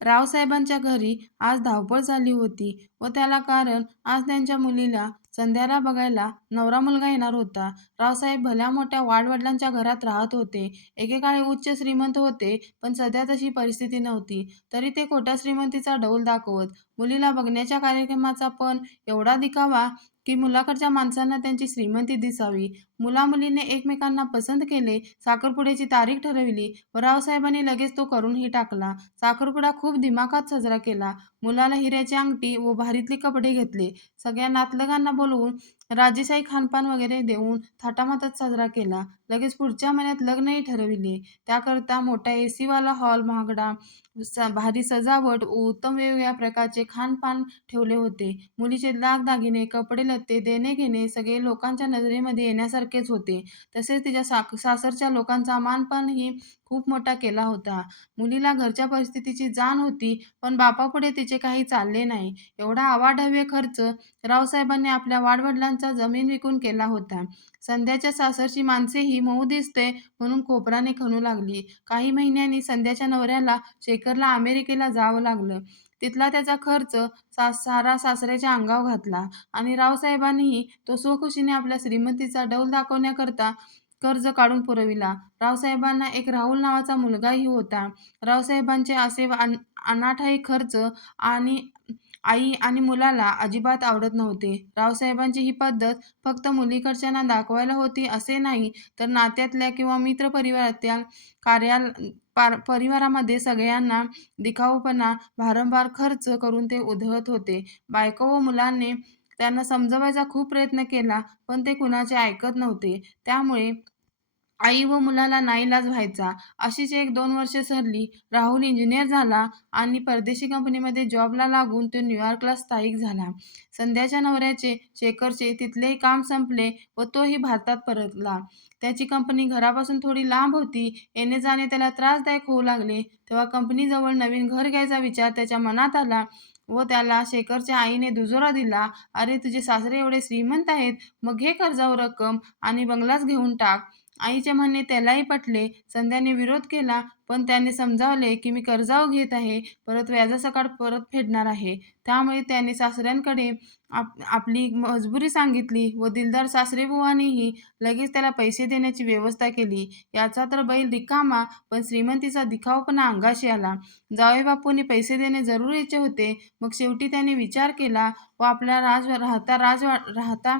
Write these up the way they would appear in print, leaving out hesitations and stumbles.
रावसाहेबांच्या घरी आज धावपळ झाली होती व त्याला कारण आज त्यांच्या मुलीला संध्याला बघायला नवरा मुलगा येणार होता. रावसाहेब भल्या मोठ्या वाडवडिलांच्या घरात राहत होते. एकेकाळी उच्च श्रीमंत होते, पण सध्या तशी परिस्थिती नव्हती. तरी ते खोट्या श्रीमंतीचा डौल दाखवत. मुलीला बघण्याच्या कार्यक्रमाचा पण एवढा दिखावा की मुलाकडच्या माणसांना त्यांची श्रीमंती दिसावी. मुलामुलीने एकमेकांना पसंत केले. साखरपुड्याची तारीख ठरविली व रावसाहेबांनी लगेच तो करूनही टाकला. साखरपुडा खूप दिमाखात साजरा केला. मुलाला हिऱ्याची अंगठी व भारीतले कपडे घेतले. सगळ्या नातलगांना बोलवून राजेशाही खानपान वगैरे देऊन थाटामाटात साजरा केला. लगेच पुढच्या महिन्यात लग्नही ठरविले. त्याकरता मोठा एसीवाला हॉल, महागडा भारी सजावट व उत्तम वेगवेगळ्या प्रकारचे खानपान ठेवले होते. मुलीचे दागदागिने, कपडे-लत्ते, देणे-घेणे सगळे लोकांच्या नजरेमध्ये येण्यासारखेच होते. तसेच तिच्या सासरच्या लोकांचा मानपानही खूप मोठा केला होता. मुलीला घरच्या परिस्थितीची जाण होती, पण बापापुढे तिचे काही चालले नाही. एवढा अवाढव्य खर्च रावसाहेबांनी आपल्या वाडवडिलांचा जमीन विकून केला होता. संध्याच्या सासरची माणसेही मऊ दिसते म्हणून खोपराने खणू लागली. काही महिन्यांनी संध्याच्या नवऱ्याला शेखरला अमेरिकेला जावं लागलं. तिथला त्याचा खर्च सारा सासऱ्याच्या अंगावर घातला आणि रावसाहेबांनीही तो स्वखुशीने आपल्या श्रीमंतीचा डौल दाखवण्याकरता कर्ज काढून पुरविला. रावसाहेबांना एक राहुल नावाचा मुलगाही होता. रावसाहेबांचे असे अनाठायी खर्च आणि आई आणि मुलाला अजिबात आवडत नव्हते. रावसाहेबांची ही पद्धत फक्त मुलीकडच्यांना दाखवायला होती असे नाही, तर नात्यातल्या किंवा मित्रपरिवारातल्या परिवारामध्ये सगळ्यांना दिखाऊपणा, भारंभार खर्च करून ते उधळत होते. बायको व मुलांनी त्यांना समजवायचा खूप प्रयत्न केला, पण ते कुणाचे ऐकत नव्हते. त्यामुळे आई व मुलाला नाईलाज व्हायचा. अशीच 1-2 वर्षे सरली. राहुल इंजिनियर झाला आणि परदेशी कंपनीमध्ये जॉबला लागून तो न्यूयॉर्कला स्थायिक झाला. संध्याच्या नवऱ्याचे, शेखरचे तिथलेही काम संपले व तोही भारतात परतला. त्याची कंपनी घरापासून थोडी लांब होती. येणे-जाणे त्याला त्रासदायक होऊ लागले. तेव्हा कंपनीजवळ नवीन घर घ्यायचा विचार त्याच्या मनात आला व त्याला शेखरच्या आईने दुजोरा दिला. "अरे, तुझे सासरे एवढे श्रीमंत आहेत, मग घे कर्जावर रक्कम आणि बंगलाच घेऊन टाक." आईचे म्हणणे त्यालाही पटले. संध्याने विरोध केला, पण त्याने समजावले की मी कर्जावर घेत आहे, परत व्याजासकट परत फेडणार आहे. त्यामुळे त्याने सासऱ्यांकडे आपली मजबुरी सांगितली व दिलदार सासरेबुवांनीही लगेच त्याला पैसे देण्याची व्यवस्था केली. याचा तर बैल रिकामा, पण श्रीमंतीचा दिखाऊपणा अंगाशी आला. जावईबापूंनी पैसे देणे जरुरीचे होते. मग शेवटी त्याने विचार केला व आपला राहता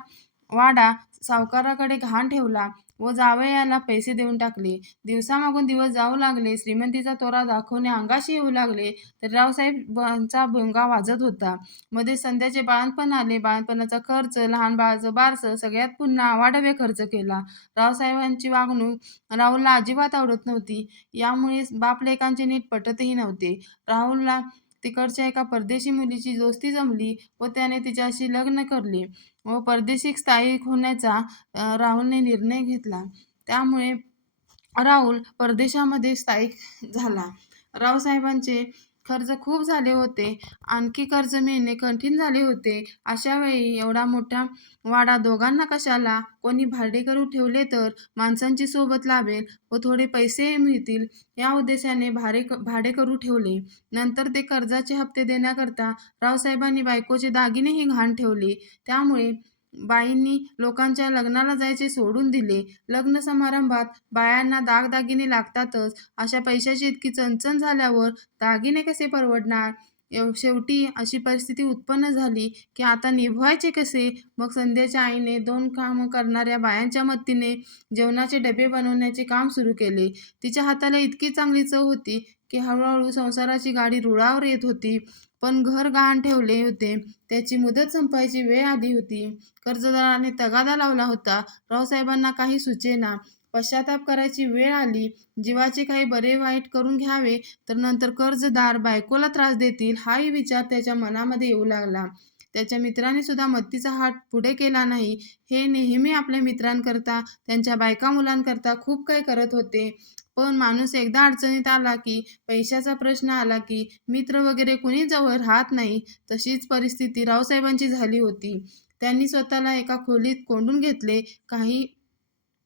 वाडा सावकाराकडे गहाण ठेवला व जावयाला पैसे देऊन टाकले. दिवसामागून दिवस जाऊ लागले. श्रीमंतीचा तोरा दाखवणे अंगाशी येऊ लागले, तर रावसाहेबांचा भोंगा वाजत होता. मध्ये संध्याचे बाळंतपण आले. बाळंतपणाचा खर्च, लहान बाळाचं बारसं, सगळ्यात पुन्हा अवाढव्य खर्च केला. रावसाहेबांची वागणूक राहुलला अजिबात आवडत नव्हती. यामुळे बाप-लेकांचे नीट पटतही नव्हते. राहुलला तिकडच्या एका परदेशी मुलीची दोस्ती जमली व त्याने तिच्याशी लग्न करले व परदेशी स्थायिक होण्याचा राहुलने निर्णय घेतला. त्यामुळे राहुल परदेशामध्ये स्थायिक झाला. रावसाहेबांचे कर्ज खूप झाले होते. आणखी कर्ज मिळणे कठीण झाले होते. अशा वेळी एवढा मोठा वाडा दोघांना कशाला? कोणी भाडेकरू ठेवले तर माणसांची सोबत लाभेल व थोडे पैसेही मिळतील, या उद्देशाने भाडेकरू ठेवले. नंतर ते कर्जाचे हप्ते देण्याकरता रावसाहेबांनी बायकोचे दागिनेही गहाण ठेवले. त्यामुळे बाईंनी लोकांच्या लग्नाला जायचे सोडून दिले. लग्न समारंभात बायांना दागदागिने लागतातच. अशा पैशाची इतकी चणचण झाल्यावर दागिने कसे परवडणार? शेवटी अशी परिस्थिती उत्पन्न झाली की आता निभवायचे कसे? मग संध्याच्या आईने 2 कामं करणाऱ्या बायांच्या मदतीने जेवणाचे डबे बनवण्याचे काम सुरू केले. तिच्या हाताला इतकी चांगली चव होती की हळूहळू संसाराची गाडी रुळावर येत होती. पण घर गहाण ठेवले होते, त्याची मुदत संपायची वेळ आली होती. कर्जदाराने तगादा लावला होता. रावसाहेबांना काही सुचेना. पश्चाताप करायची वेळ आली. जीवाचे काही बरे वाईट करून घ्यावे, तर नंतर कर्जदार बायकोला त्रास देतील, हाही विचार त्याच्या मनामध्ये येऊ लागला. त्याच्या मित्रांनी सुद्धा मदतीचा हात पुढे केला नाही. हे नेहमी आपल्या मित्रांकरता, त्यांच्या बायका मुलांकरता खूप काही करत होते. पण माणूस एकदा अडचणीत आला की, पैशाचा प्रश्न आला की मित्र वगैरे कुणी जवळ राहत नाही. तशीच परिस्थिती रावसाहेबांची झाली होती. त्यांनी स्वतःला एका खोलीत कोंडून घेतले. काही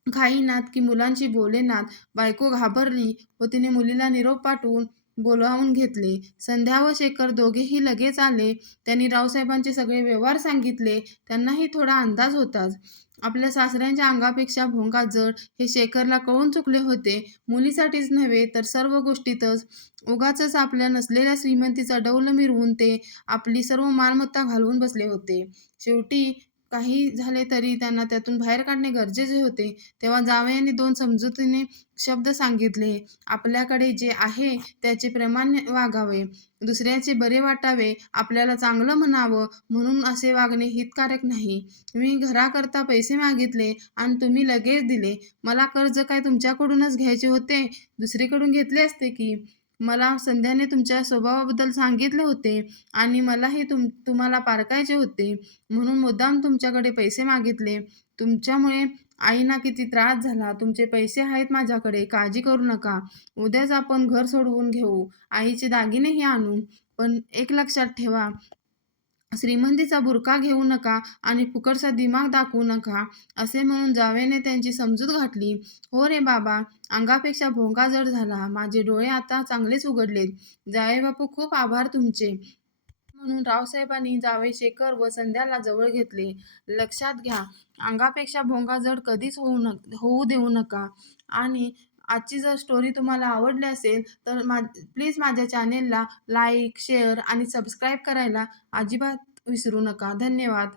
खाईनात की मुलांशी बोलेनात. बायको घाबरली व तिने मुलीला निरोप पाठवून बोलावून घेतले. संध्या व शेखर दोघेही लगेच आले. त्यांनी रावसाहेबांचे सगळे व्यवहार सांगितले. त्यांनाही थोडा अंदाज होताच. आपल्या सासऱ्यांच्या अंगापेक्षा भोंगा जड हे शेखरला कळून चुकले होते. मुलीसाठीच नव्हे तर सर्व गोष्टीतच उगाचच आपल्या नसलेल्या श्रीमंतीचा डौल मिरवून ते आपली सर्व मालमत्ता घालवून बसले होते. शेवटी काही झाले तरी त्यांना त्यातून बाहेर काढणे गरजेचे होते. तेव्हा जावयाने 2 समजुतीने शब्द सांगितले. आपल्याकडे जे आहे त्याचे प्रमाण वागावे, दुसऱ्याचे बरे वाटावे, आपल्याला चांगलं म्हणावं म्हणून असे वागणे हितकारक नाही. मी घराकरता पैसे मागितले आणि तुम्ही लगेच दिले. मला कर्ज काय तुमच्याकडूनच घ्यायचे होते? दुसरीकडून घेतले असते की. मला संध्याने तुमच्या स्वभावाबद्दल सांगितले होते आणि मलाही तुम्हाला पारखायचे होते. म्हणून मुद्दाम तुमच्याकडे पैसे मागितले. तुमच्यामुळे आईंना किती त्रास झाला. तुमचे पैसे आहेत माझ्याकडे, काळजी करू नका. उद्याच आपण घर सोडवून घेऊ. आईचे दागिनेही आणू. पण एक लक्षात ठेवा, श्रीमंतीचा बुरका घेऊ नका आणि फुकटचा दिमाग दाखवू नका. असे म्हणून जावेने त्यांची समजूत घातली. हो रे बाबा, अंगापेक्षा भोंगा जड झाला. माझे डोळे आता चांगलेच उघडलेत. जावेबापू, खूप आभार तुमचे. म्हणून रावसाहेबांनी जावई शेखर व संध्याला जवळ घेतले. लक्षात घ्या, अंगापेक्षा भोंगा जड कधीच होऊ देऊ नका. आणि आजची जर स्टोरी तुम्हाला आवडली असेल तर प्लीज माझ्या चॅनेलला लाईक, शेअर आणि सबस्क्राईब करायला अजिबात विसरू नका. धन्यवाद.